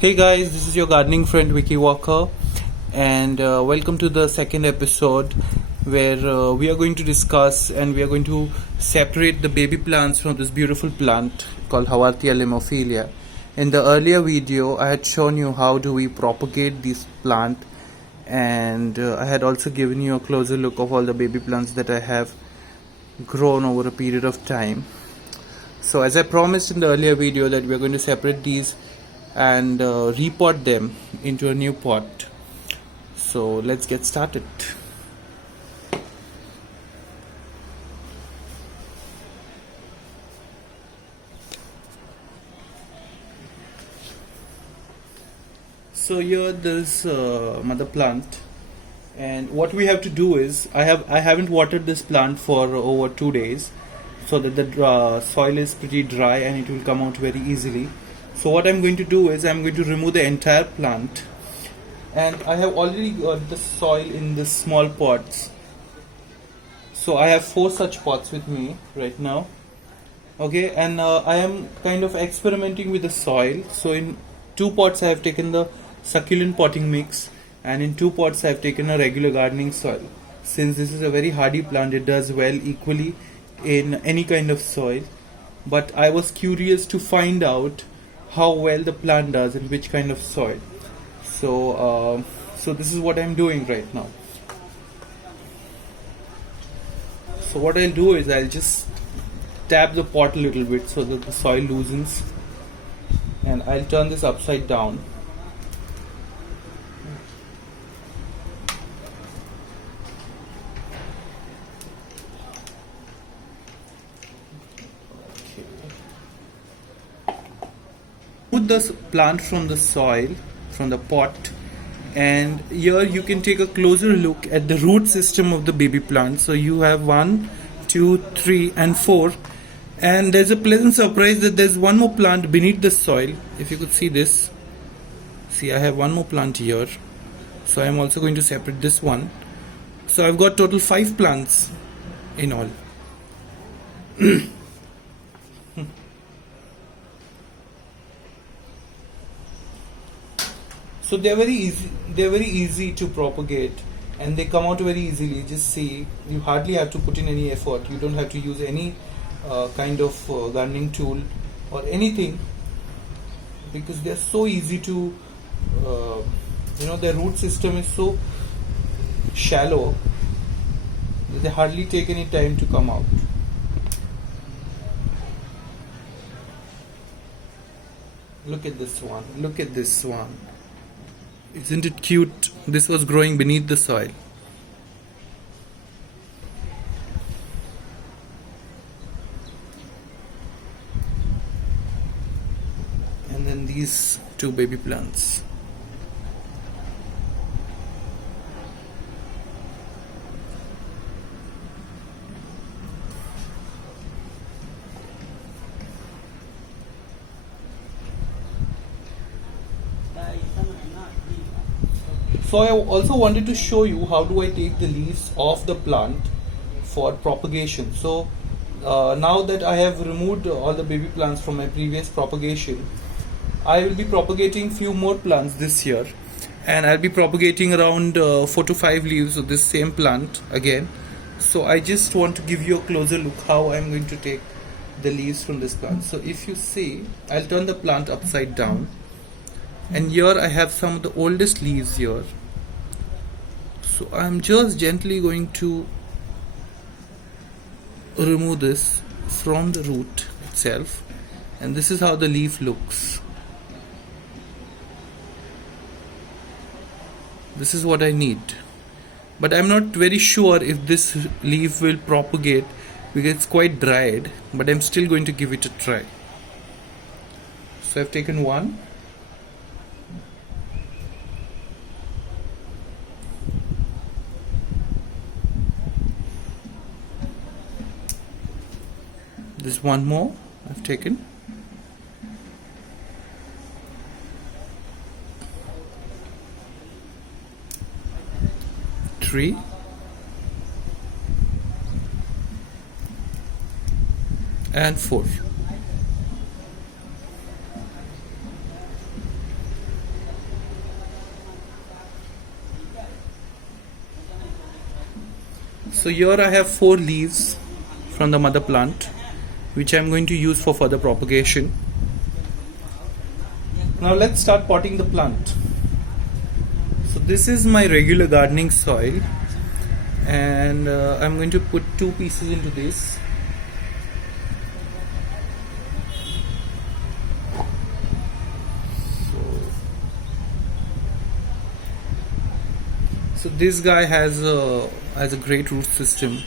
Hey guys, this is your gardening friend Vicky Walker, and welcome to the second episode where we are going to discuss and we are going to separate the baby plants from this beautiful plant called Howarthia Limifolia. In the earlier video, I had shown you how do we propagate this plant, and I had also given you a closer look of all the baby plants that I have grown over a period of time. So as I promised in the earlier video that we are going to separate these and repot them into a new pot. So let's get started. So here there's mother plant, and what we have to do is I haven't watered this plant for over 2 days, so that the soil is pretty dry and it will come out very easily. So what I'm going to do is I'm going to remove the entire plant, and I have already got the soil in the small pots. So I have 4 such pots with me right now. Okay, and I am kind of experimenting with the soil. So in 2 pots I have taken the succulent potting mix, and in 2 pots I have taken a regular gardening soil. Since this is a very hardy plant, it does well equally in any kind of soil. But I was curious to find out how well the plant does in which kind of soil. So this is what I'm doing right now. So what I'll do is I'll just tap the pot a little bit so that the soil loosens, and I'll turn this upside down. Put the plant from the soil, from the pot, and here you can take a closer look at the root system of the baby plant. So you have 1, 2, 3 and 4, and there's a pleasant surprise that there's one more plant beneath the soil. If you could see this, see I have one more plant here, so I'm also going to separate this one. So I've got total 5 plants in all. So they're very easy to propagate, and they come out very easily. Just see, you hardly have to put in any effort. You don't have to use any kind of gardening tool or anything, because they're so easy to their root system is so shallow that they hardly take any time to come out. Look at this one, look at this one. Isn't it cute? This was growing beneath the soil. And then these 2 baby plants. So I also wanted to show you how do I take the leaves off the plant for propagation. So now that I have removed all the baby plants from my previous propagation, I will be propagating few more plants this year, and I'll be propagating around 4 to 5 leaves of this same plant again. So I just want to give you a closer look how I'm going to take the leaves from this plant. So if you see, I'll turn the plant upside down, and here I have some of the oldest leaves here. So I'm just gently going to remove this from the root itself, and this is how the leaf looks. This is what I need, but I'm not very sure if this leaf will propagate because it's quite dried, but I'm still going to give it a try. So I've taken one. There's one more I've taken. Three. And 4. So here I have 4 leaves from the mother plant, which I am going to use for further propagation. Now let's start potting the plant. So this is my regular gardening soil, and I'm going to put 2 pieces into this. So this guy has a great root system,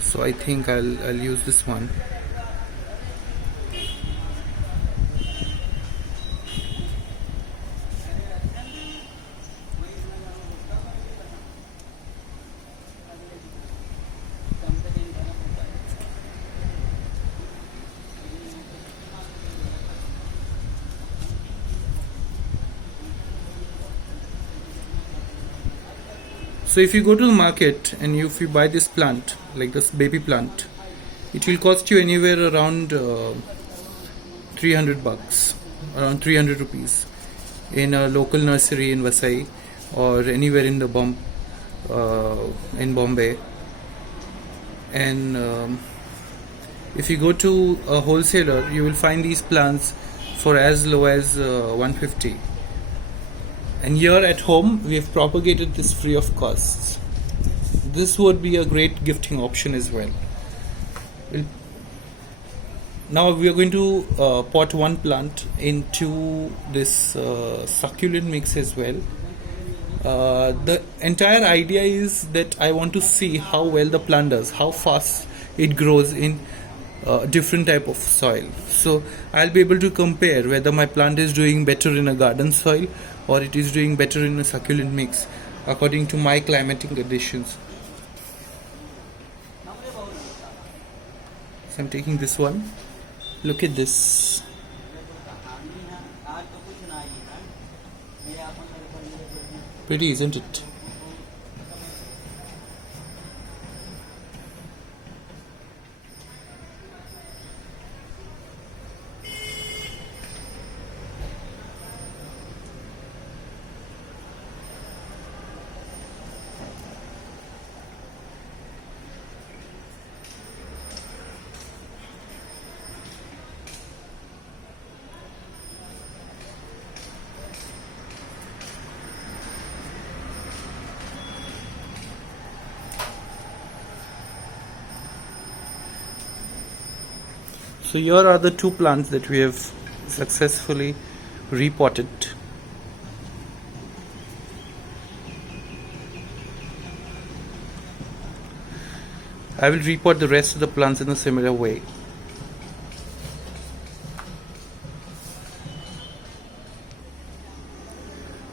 so I think I'll use this one. So if you go to the market and if you buy this plant, like this baby plant, it will cost you anywhere around 300 bucks, around 300 rupees in a local nursery in Vasai or anywhere in the in Bombay. And if you go to a wholesaler, you will find these plants for as low as 150. And here at home we have propagated this free of cost. This would be a great gifting option as well. Now we are going to pot one plant into this succulent mix as well. The entire idea is that I want to see how well the plant does, how fast it grows in different type of soil. So I'll be able to compare whether my plant is doing better in a garden soil or it is doing better in a succulent mix according to my climatic conditions. So I'm taking this one. Look at this. Pretty, isn't it? So here are the 2 plants that we have successfully repotted. I will repot the rest of the plants in a similar way.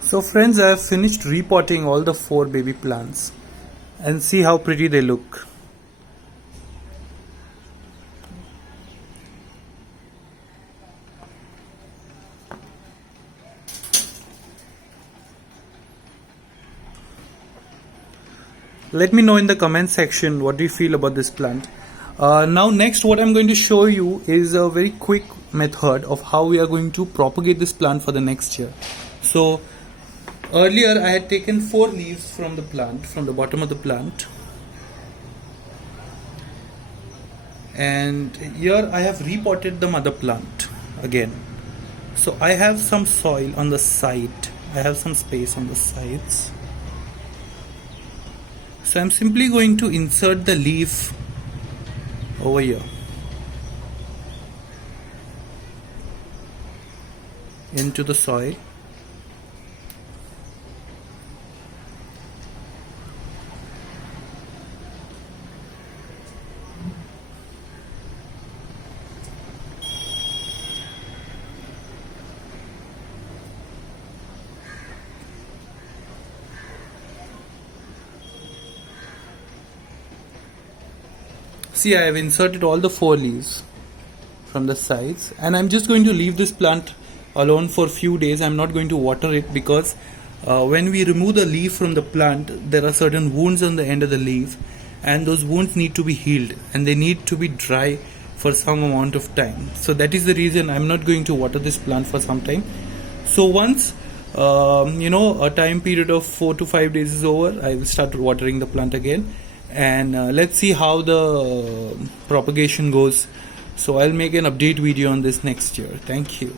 So friends, I have finished repotting all the 4 baby plants, and see how pretty they look. Let me know in the comment section what do you feel about this plant. Now next what I'm going to show you is a very quick method of how we are going to propagate this plant for the next year. So earlier I had taken 4 leaves from the plant, from the bottom of the plant, and here I have repotted the mother plant again. So I have some soil on the side, I have some space on the sides. So I'm simply going to insert the leaf over here into the soil. See, I have inserted all the 4 leaves from the sides, and I'm just going to leave this plant alone for a few days. I'm not going to water it because when we remove the leaf from the plant, there are certain wounds on the end of the leaf, and those wounds need to be healed and they need to be dry for some amount of time. So that is the reason I'm not going to water this plant for some time. So once a time period of 4 to 5 days is over, I will start watering the plant again. and let's see how the propagation goes. So I'll make an update video on this next year. Thank you.